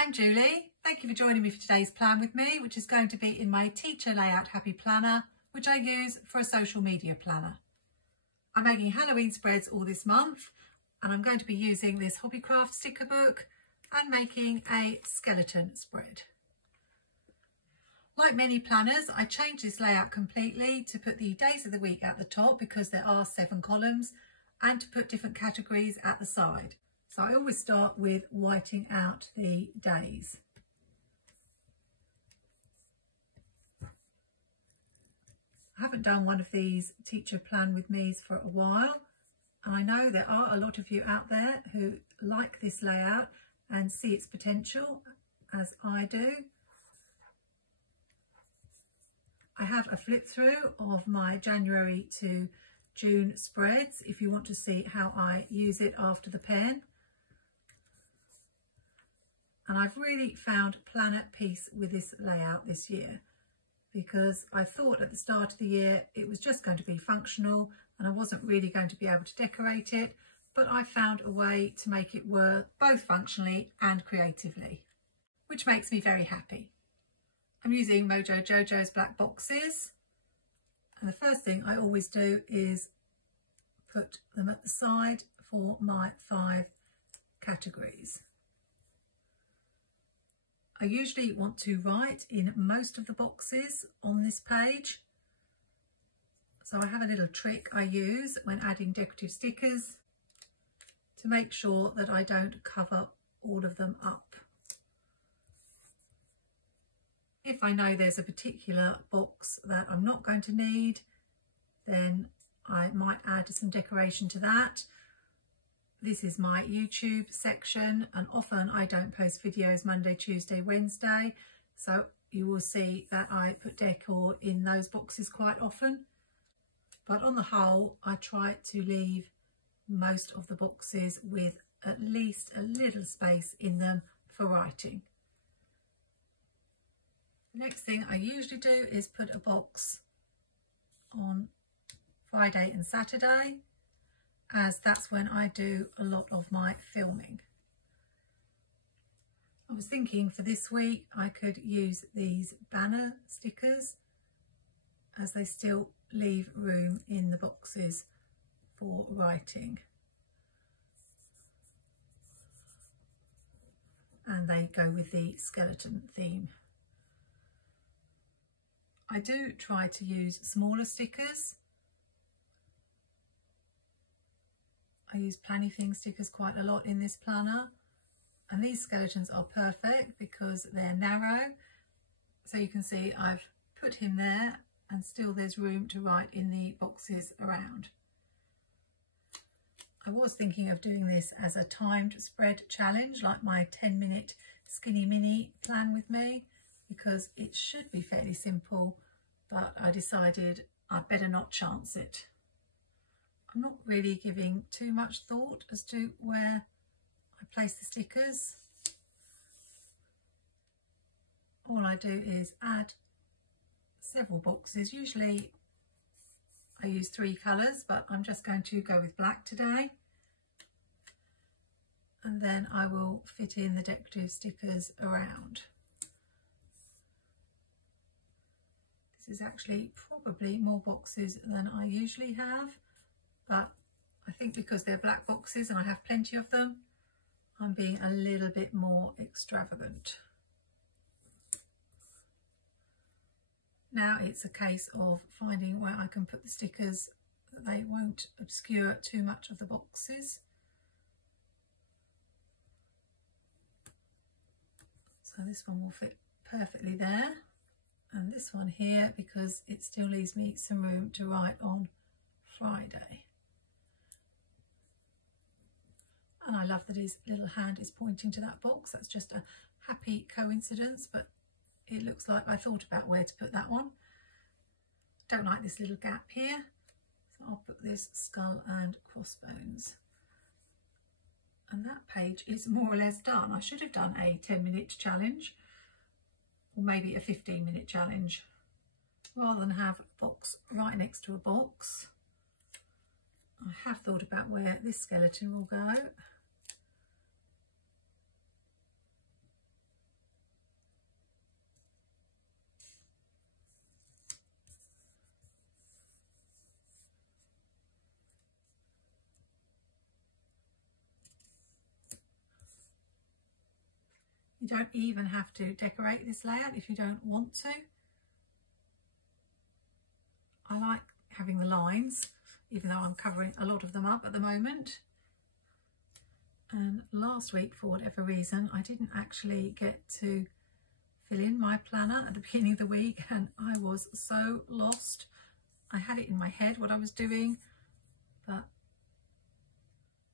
I'm Julie. Thank you for joining me for today's Plan With Me, which is going to be in my teacher layout Happy Planner, which I use for a social media planner. I'm making Halloween spreads all this month, and I'm going to be using this Hobbycraft sticker book and making a skeleton spread. Like many planners, I changed this layout completely to put the days of the week at the top because there are 7 columns, and to put different categories at the side. So I always start with whiting out the days. I haven't done one of these teacher plan with me's for a while, and I know there are a lot of you out there who like this layout and see its potential, as I do. I have a flip through of my January to June spreads if you want to see how I use it after the pen. And I've really found planner peace with this layout this year, because I thought at the start of the year it was just going to be functional and I wasn't really going to be able to decorate it, but I found a way to make it work both functionally and creatively, which makes me very happy. I'm using Mojo Jojo's black boxes, and the first thing I always do is put them at the side for my 5 categories. I usually want to write in most of the boxes on this page. So I have a little trick I use when adding decorative stickers to make sure that I don't cover all of them up. If I know there's a particular box that I'm not going to need, then I might add some decoration to that. This is my YouTube section, and often I don't post videos Monday, Tuesday, Wednesday, so you will see that I put decor in those boxes quite often. But on the whole, I try to leave most of the boxes with at least a little space in them for writing. The next thing I usually do is put a box on Friday and Saturday, as that's when I do a lot of my filming. I was thinking for this week I could use these banner stickers, as they still leave room in the boxes for writing. And they go with the skeleton theme. I do try to use smaller stickers. I use Planny Thing stickers quite a lot in this planner, and these skeletons are perfect because they're narrow, so you can see I've put him there and still there's room to write in the boxes around. I was thinking of doing this as a timed spread challenge, like my 10-minute skinny mini plan with me, because it should be fairly simple, but I decided I'd better not chance it. I'm not really giving too much thought as to where I place the stickers. All I do is add several boxes. Usually I use 3 colours, but I'm just going to go with black today. And then I will fit in the decorative stickers around. This is actually probably more boxes than I usually have, but I think because they're black boxes and I have plenty of them, I'm being a little bit more extravagant. Now it's a case of finding where I can put the stickers that they won't obscure too much of the boxes. So this one will fit perfectly there, and this one here because it still leaves me some room to write on Friday. And I love that his little hand is pointing to that box. That's just a happy coincidence, but it looks like I thought about where to put that one. Don't like this little gap here, so I'll put this skull and crossbones. And that page is more or less done. I should have done a 10-minute challenge, or maybe a 15-minute challenge, rather than have a box right next to a box. I have thought about where this skeleton will go. You don't even have to decorate this layout if you don't want to. I like having the lines, even though I'm covering a lot of them up at the moment. And last week, for whatever reason, I didn't actually get to fill in my planner at the beginning of the week, and I was so lost. I had it in my head what I was doing, but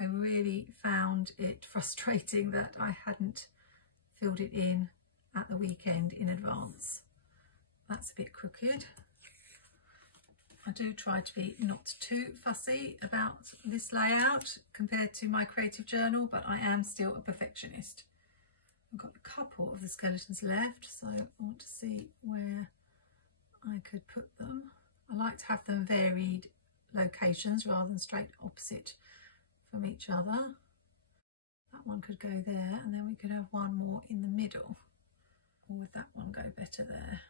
I really found it frustrating that I hadn't filled it in at the weekend in advance. That's a bit crooked. I do try to be not too fussy about this layout compared to my creative journal, but I am still a perfectionist. I've got a couple of the skeletons left, so I want to see where I could put them. I like to have them varied locations rather than straight opposite from each other. That one could go there, and then we could have one more in the middle. Or would that one go better there?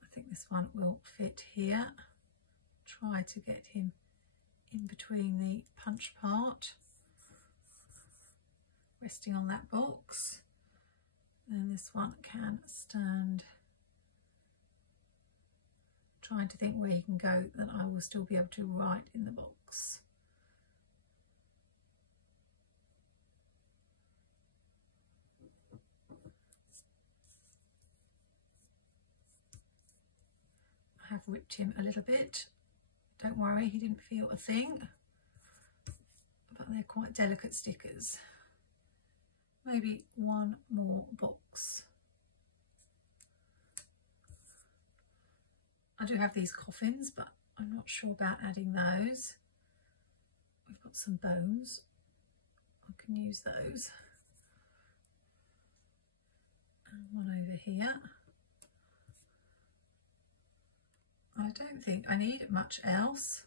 I think this one will fit here. Try to get him in between the punch part, resting on that box. Then this one can stand. Trying to think where he can go that I will still be able to write in the box. I have ripped him a little bit. Don't worry, he didn't feel a thing, but they're quite delicate stickers. Maybe one more box. I do have these coffins, but I'm not sure about adding those. We've got some bones. I can use those. And one over here. I don't think I need much else.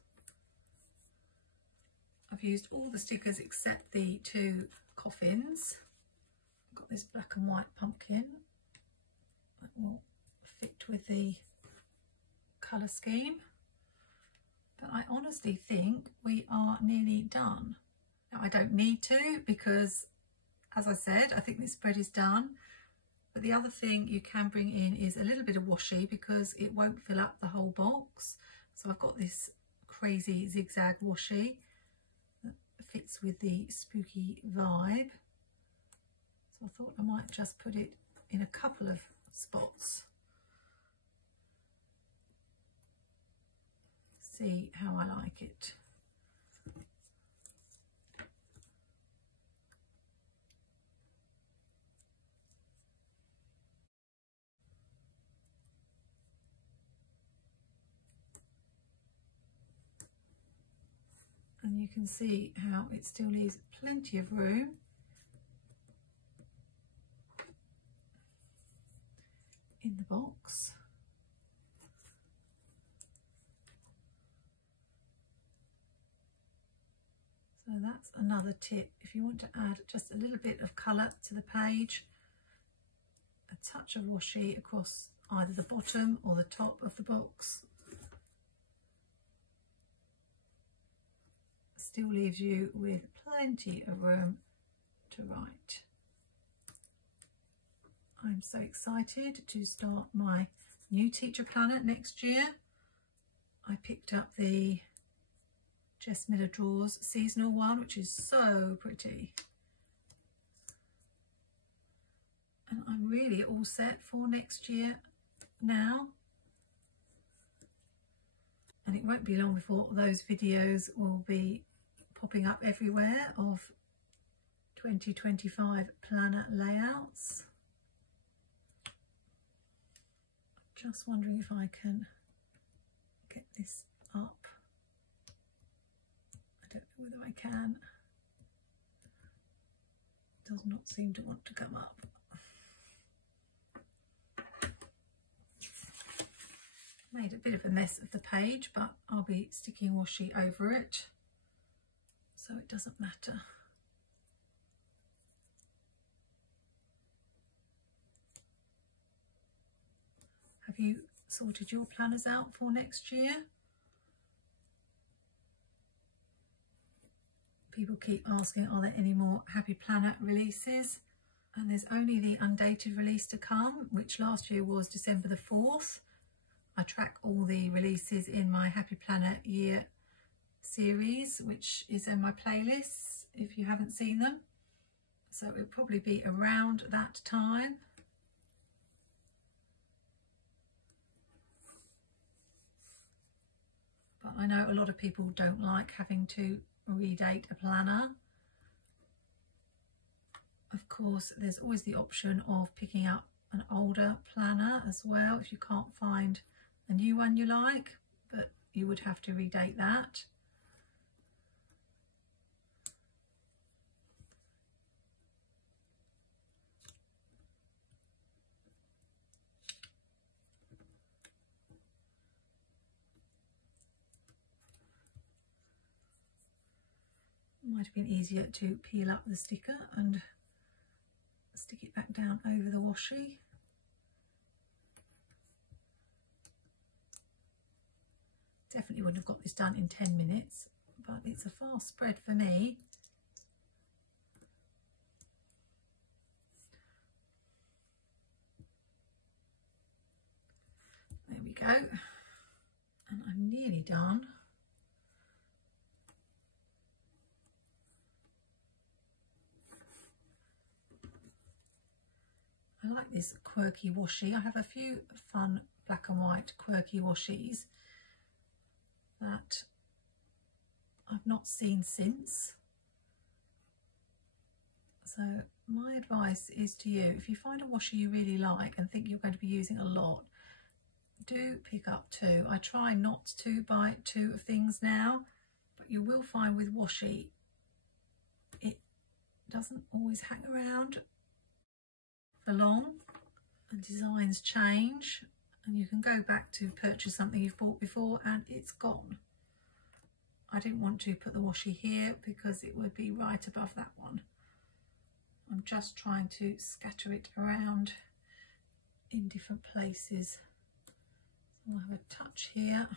I've used all the stickers except the two coffins. I've got this black and white pumpkin that will fit with the colour scheme. But I honestly think we are nearly done. Now, I don't need to because, as I said, I think this spread is done. But the other thing you can bring in is a little bit of washi because it won't fill up the whole box. So I've got this crazy zigzag washi that fits with the spooky vibe. So I thought I might just put it in a couple of spots. See how I like it. And you can see how it still leaves plenty of room in the box. So that's another tip. If you want to add just a little bit of colour to the page, a touch of washi across either the bottom or the top of the box still leaves you with plenty of room to write. I'm so excited to start my new teacher planner next year. I picked up the Jess Miller Draws seasonal one, which is so pretty. And I'm really all set for next year now. And it won't be long before those videos will be popping up everywhere of 2025 planner layouts. Just wondering if I can get this up. I don't know whether I can. It does not seem to want to come up. Made a bit of a mess of the page, but I'll be sticking washi over it, so it doesn't matter. Have you sorted your planners out for next year? People keep asking, are there any more Happy Planner releases? And there's only the undated release to come, which last year was December the 4th. I track all the releases in my Happy Planner Year series, which is in my playlists if you haven't seen them. So it'll probably be around that time. But I know a lot of people don't like having to redate a planner. Of course, there's always the option of picking up an older planner as well if you can't find a new one you like, but you would have to redate that. Might have been easier to peel up the sticker and stick it back down over the washi. Definitely wouldn't have got this done in 10 minutes, but it's a fast spread for me. There we go, and I'm nearly done. I like this quirky washi. I have a few fun black and white quirky washies that I've not seen since. So my advice is to you, if you find a washi you really like and think you're going to be using a lot, do pick up two. I try not to buy two of things now, but you will find with washi it doesn't always hang around for long, and designs change, and you can go back to purchase something you've bought before and it's gone. I didn't want to put the washi here because it would be right above that one. I'm just trying to scatter it around in different places. So I'll have a touch here.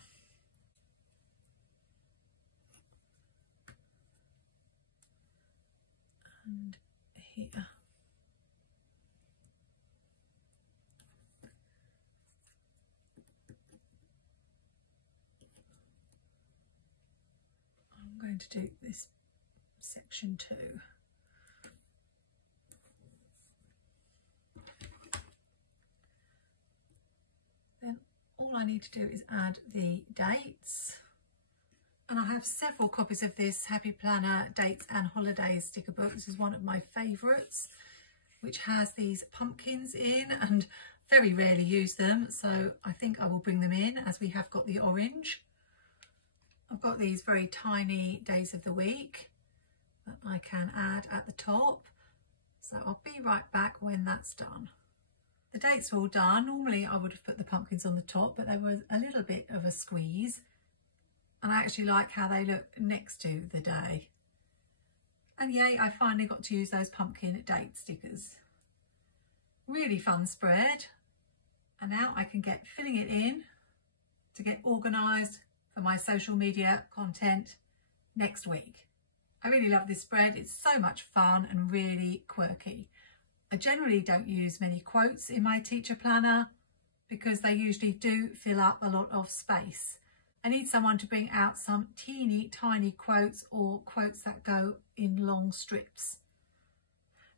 And here. I'm going to do this section too. Then all I need to do is add the dates, and I have several copies of this Happy Planner Dates and Holidays sticker book. This is one of my favourites, which has these pumpkins in, and very rarely use them, so I think I will bring them in as we have got the orange. I've got these very tiny days of the week that I can add at the top, so I'll be right back when that's done. The dates are all done. Normally I would have put the pumpkins on the top, but they were a little bit of a squeeze, and I actually like how they look next to the day. And yay, I finally got to use those pumpkin date stickers. Really fun spread, and now I can get filling it in to get organised for my social media content next week. I really love this spread. It's so much fun and really quirky. I generally don't use many quotes in my teacher planner because they usually do fill up a lot of space. I need someone to bring out some teeny tiny quotes or quotes that go in long strips.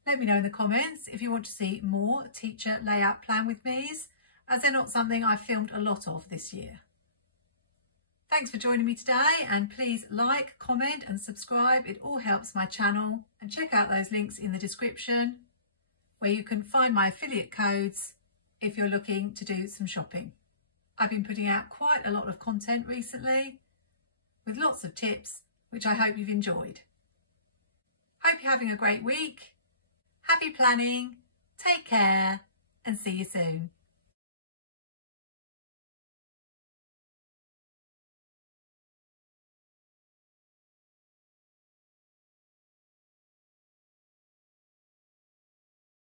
Let me know in the comments if you want to see more teacher layout plan with me's, as they're not something I've filmed a lot of this year. Thanks for joining me today, and please like, comment and subscribe. It all helps my channel, and check out those links in the description where you can find my affiliate codes if you're looking to do some shopping. I've been putting out quite a lot of content recently with lots of tips, which I hope you've enjoyed. Hope you're having a great week. Happy planning, take care, and see you soon.